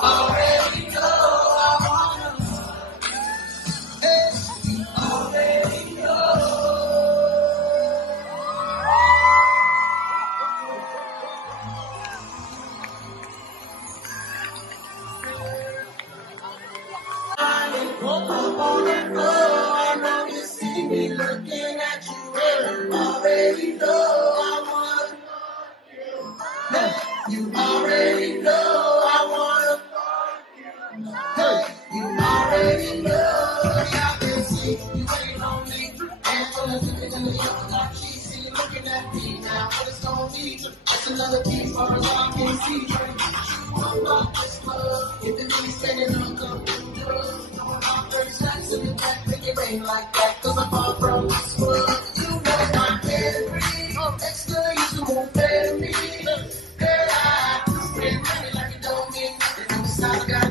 already know I wanna. Hey, you already know. I wanna know. I know you see me looking at you. You already know I wanna. Hey, you already know I wanna. Hey, you already know. Y'all can see you ain't on me. And for the living in the young like cheesy looking at me now. What it's gonna be? That's another piece for a long can see. You unlock this club. If the me standing on come through drugs. Doing all 30 shots in the back. Think it ain't like that. Cause I'm all from this club. You know I can't breathe. Extra, you won't pay me. Girl, I spend money like it don't mean. And I'm the style of guy.